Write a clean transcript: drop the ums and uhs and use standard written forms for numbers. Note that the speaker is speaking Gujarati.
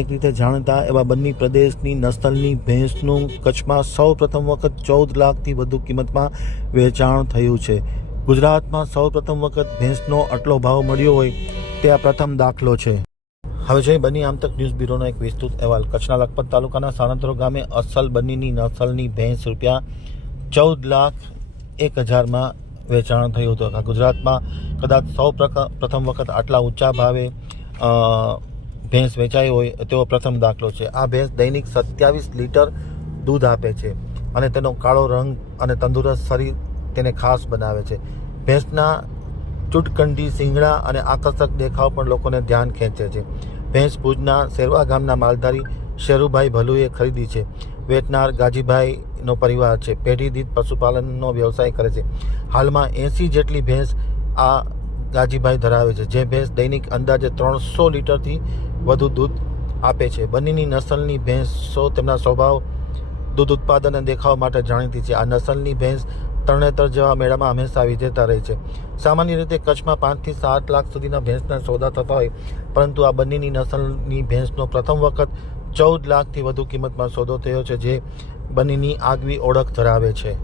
અનેક રીતે જાણીતા એવા બન્ની પ્રદેશની નસ્લની ભેંસનું કચ્છમાં સૌ પ્રથમ વખત 14 લાખથી વધુ કિંમતમાં વેચાણ થયું છે। ગુજરાતમાં સૌ પ્રથમ વખત ભેંસનો આટલો ભાવ મળ્યો હોય તે આ પ્રથમ દાખલો છે। હવે જોઈએ બન્ની આમતક ન્યૂઝ બ્યુરોનો એક વિસ્તૃત અહેવાલ। કચ્છના લખપત તાલુકાના સાનંતરો ગામે અસલ બન્નીની નસલની ભેંસ ₹14,01,000 વેચાણ થયું હતું। ગુજરાતમાં કદાચ સૌ પ્રથમ વખત આટલા ઊંચા ભાવે ભેંસ વેચાઈ હોય તેવો પ્રથમ દાખલો છે। આ ભેંસ દૈનિક 27 લીટર દૂધ આપે છે અને તેનો કાળો રંગ અને તંદુરસ્ત શરીર તેને ખાસ બનાવે છે। ભેંસના ચૂટકંડી શિંગડા અને આકર્ષક દેખાવ પણ લોકોને ધ્યાન ખેંચે છે। ભેંસ ભુજના શેરવા ગામના માલધારી શેરુભાઈ ભલુએ ખરીદી છે। વેચનાર ગાજીભાઈનો પરિવાર છે। પેઢી દીઠ પશુપાલનનો વ્યવસાય કરે છે। હાલમાં 80 જેટલી ભેંસ આ ગાજીભાઈ ધરાવે છે, જે ભેંસ દૈનિક અંદાજે 300 લીટરથી વધુ દૂધ આપે છે। બન્નીની નસલની ભેંસો તેમના સ્વભાવ, દૂધ ઉત્પાદન અને દેખાવ માટે જાણીતી છે। આ નસલની ભેંસ તરણેતર જેવા મેળામાં હંમેશા વિજેતા રહી છે। સામાન્ય રીતે કચ્છમાં 5 થી 7 લાખ સુધીના ભેંસના સોદા થતા હોય, પરંતુ આ બન્નીની નસલની ભેંસનો પ્રથમ વખત 14 લાખથી વધુ કિંમતમાં સોદો થયો છે, જે બન્નીની આગવી ઓળખ ધરાવે છે।